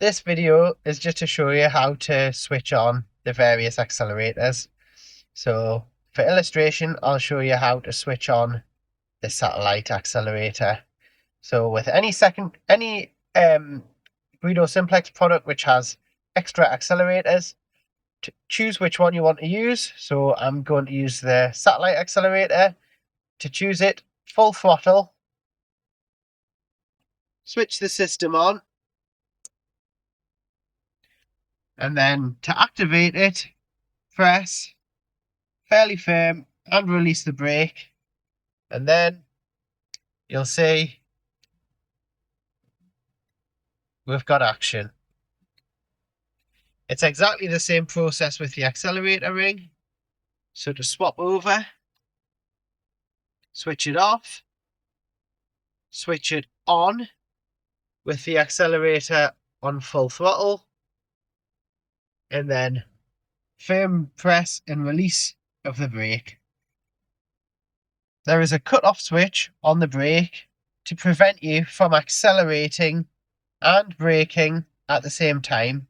This video is just to show you how to switch on the various accelerators. So for illustration, I'll show you how to switch on the satellite accelerator. So with any Guido Simplex product which has extra accelerators, choose which one you want to use. So I'm going to use the satellite accelerator. To choose it, full throttle, switch the system on, and then to activate it, press fairly firm and release the brake, and then you'll see we've got action. It's exactly the same process with the accelerator ring. So to swap over, switch it off, switch it on with the accelerator on full throttle, and then firm press and release of the brake. There is a cut-off switch on the brake to prevent you from accelerating and braking at the same time.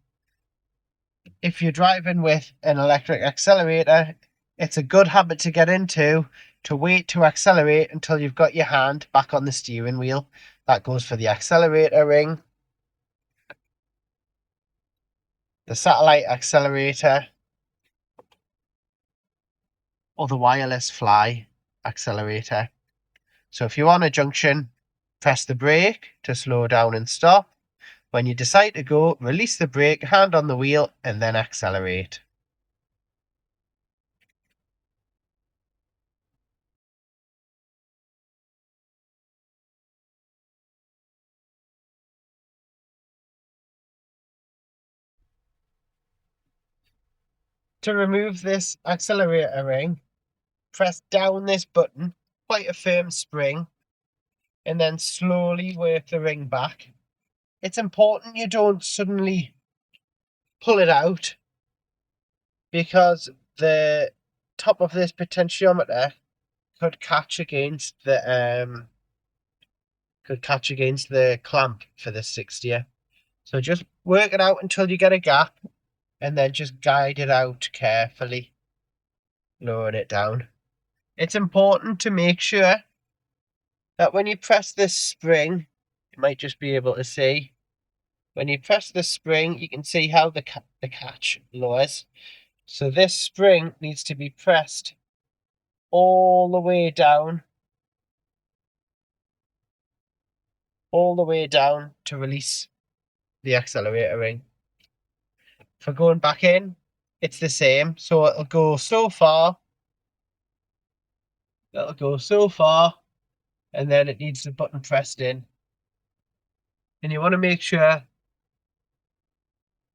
If you're driving with an electric accelerator, it's a good habit to get into to wait to accelerate until you've got your hand back on the steering wheel. That goes for the accelerator ring, the satellite accelerator, or the wireless fly accelerator. So if you're on a junction, press the brake to slow down and stop. When you decide to go, release the brake, hand on the wheel, and then accelerate. To remove this accelerator ring, press down this button, quite a firm spring, and then slowly work the ring back. It's important you don't suddenly pull it out, because the top of this potentiometer could catch against the clamp for the Sticksteer. So just work it out until you get a gap, and then just guide it out carefully, lowering it down. It's important to make sure that when you press this spring, you might just be able to see, when you press the spring, you can see how the catch lowers. So this spring needs to be pressed all the way down, to release the accelerator ring. For going back in, it's the same. So it'll go so far, and then it needs the button pressed in. And you want to make sure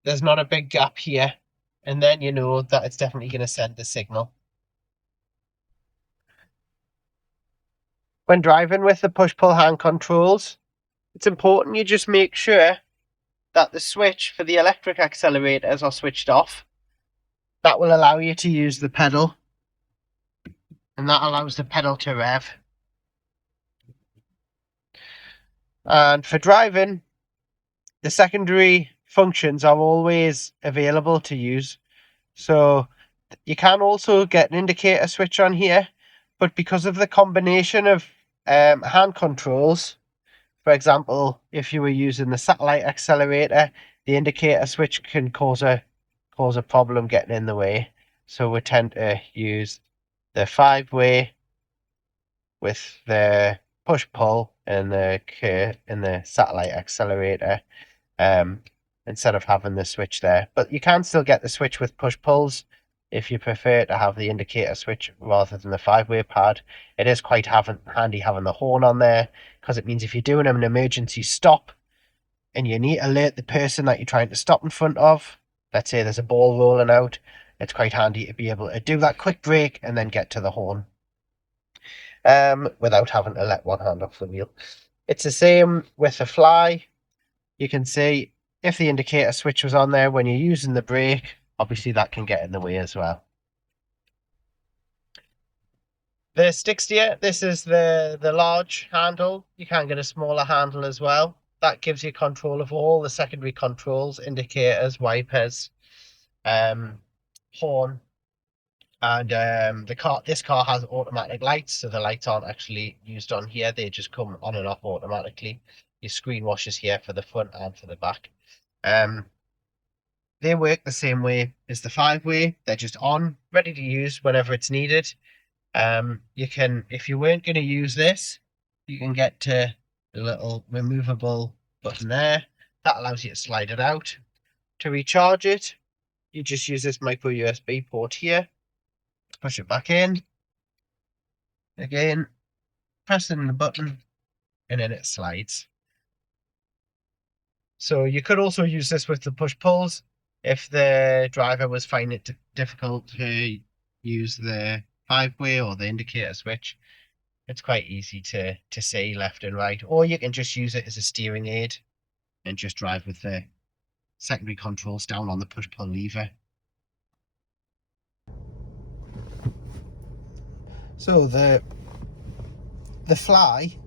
there's not a big gap here, and then you know that it's definitely going to send the signal. When driving with the push-pull hand controls, it's important you just make sure that the switch for the electric accelerators are switched off. That will allow you to use the pedal, and that allows the pedal to rev. And for driving, the secondary functions are always available to use. So you can also get an indicator switch on here, but because of the combination of hand controls, for example, if you were using the satellite accelerator, the indicator switch can cause a problem getting in the way. So we tend to use the 5-way with the push-pull and the satellite accelerator, instead of having the switch there. But you can still get the switch with push-pulls if you prefer to have the indicator switch rather than the 5-way pad. It is quite handy having the horn on there, because it means if you're doing an emergency stop and you need to alert the person that you're trying to stop in front of, let's say there's a ball rolling out, it's quite handy to be able to do that quick break and then get to the horn, without having to let one hand off the wheel. It's the same with the fly. You can see if the indicator switch was on there when you're using the brake, obviously that can get in the way as well. The Sticksteer, this is the large handle. You can get a smaller handle as well. that gives you control of all the secondary controls, indicators, wipers, horn, and this car has automatic lights, so the lights aren't actually used on here, they just come on and off automatically. Your screen washers here for the front and for the back. They work the same way as the 5-way, they're just on, ready to use whenever it's needed. You can, if you weren't going to use this, you can get to the little removable button there. That allows you to slide it out. To recharge it, you just use this micro USB port here. Push it back in. Again, pressing the button, and then it slides. So you could also use this with the push pulls if the driver was finding it difficult to use the 5-way or the indicator switch. It's quite easy to see left and right, or you can just use it as a steering aid and just drive with the secondary controls down on the push-pull lever. So the fly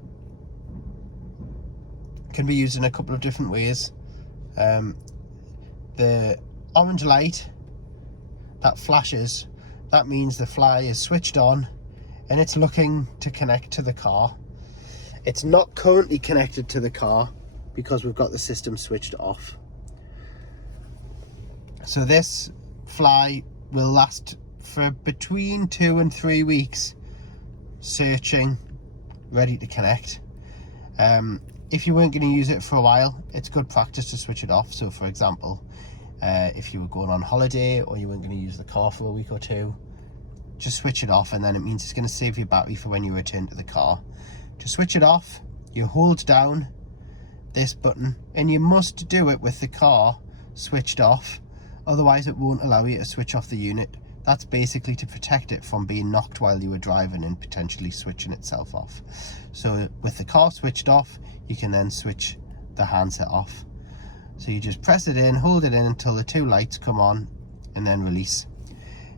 can be used in a couple of different ways. The orange light that flashes, that means the fly is switched on and it's looking to connect to the car. It's not currently connected to the car because we've got the system switched off. So this fly will last for between 2 and 3 weeks, searching, ready to connect. If you weren't going to use it for a while, it's good practice to switch it off. So for example, if you were going on holiday or you weren't going to use the car for a week or two, just switch it off, and then it means it's going to save your battery for when you return to the car. To switch it off, you hold down this button, and you must do it with the car switched off, otherwise it won't allow you to switch off the unit. That's basically to protect it from being knocked while you were driving and potentially switching itself off. So with the car switched off, you can then switch the handset off. So you just press it in, hold it in until the 2 lights come on, and then release.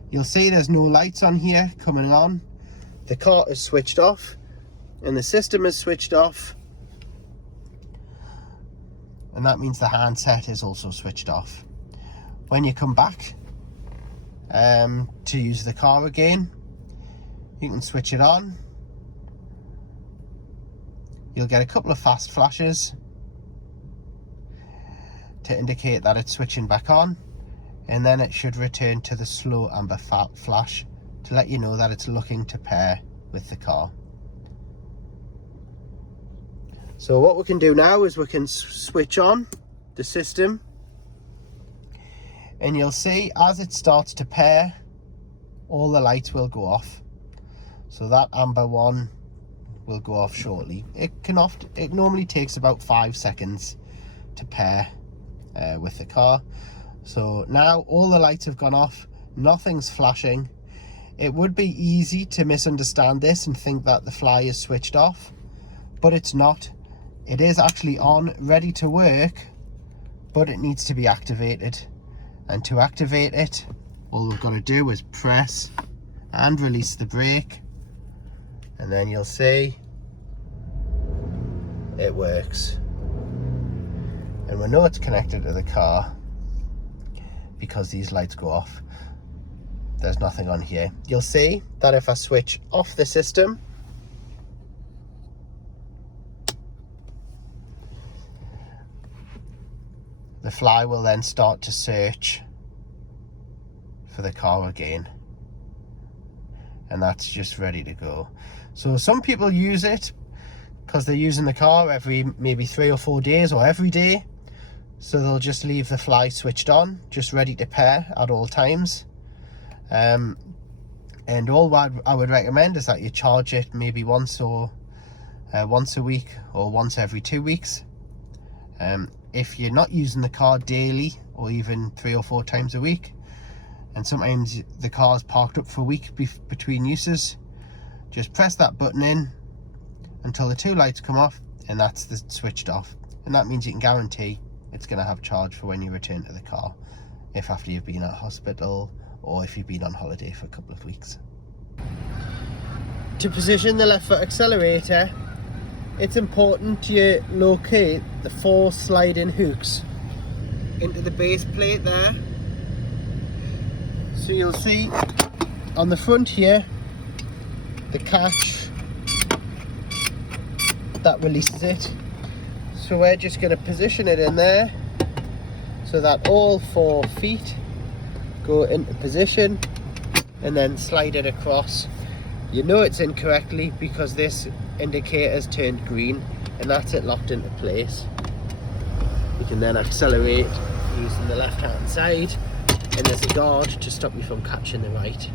You'll see there's no lights on here coming on. The car is switched off and the system is switched off, and that means the handset is also switched off. When you come back to use the car again, you can switch it on. You'll get a couple of fast flashes to indicate that it's switching back on, and then it should return to the slow amber flash to let you know that it's looking to pair with the car. So what we can do now is we can switch on the system, and you'll see as it starts to pair, all the lights will go off. So that amber one will go off shortly. It normally takes about 5 seconds to pair with the car. So now all the lights have gone off, nothing's flashing. It would be easy to misunderstand this and think that the fly is switched off, but it's not. It is actually on, ready to work, but it needs to be activated. And to activate it, all we've got to do is press and release the brake, and then you'll see it works. And we know it's connected to the car because these lights go off. There's nothing on here. You'll see that if I switch off the system, the fly will then start to search for the car again, and that's just ready to go. So some people use it because they're using the car every maybe 3 or 4 days or every day, so they'll just leave the fly switched on, just ready to pair at all times. And all I would recommend is that you charge it maybe once a week or once every 2 weeks. If you're not using the car daily or even 3 or 4 times a week, and sometimes the car's parked up for a week between uses, just press that button in until the 2 lights come off, and that's switched off. And that means you can guarantee it's going to have charge for when you return to the car, if after you've been at hospital or if you've been on holiday for a couple of weeks. To position the left foot accelerator, it's important you locate the 4 sliding hooks into the base plate there. So you'll see on the front here the catch that releases it. So we're just going to position it in there so that all 4 feet go into position and then slide it across. You know it's in correctly because this indicator's turned green, and that's it locked into place. You can then accelerate using the left hand side, and there's a guard to stop you from catching the right.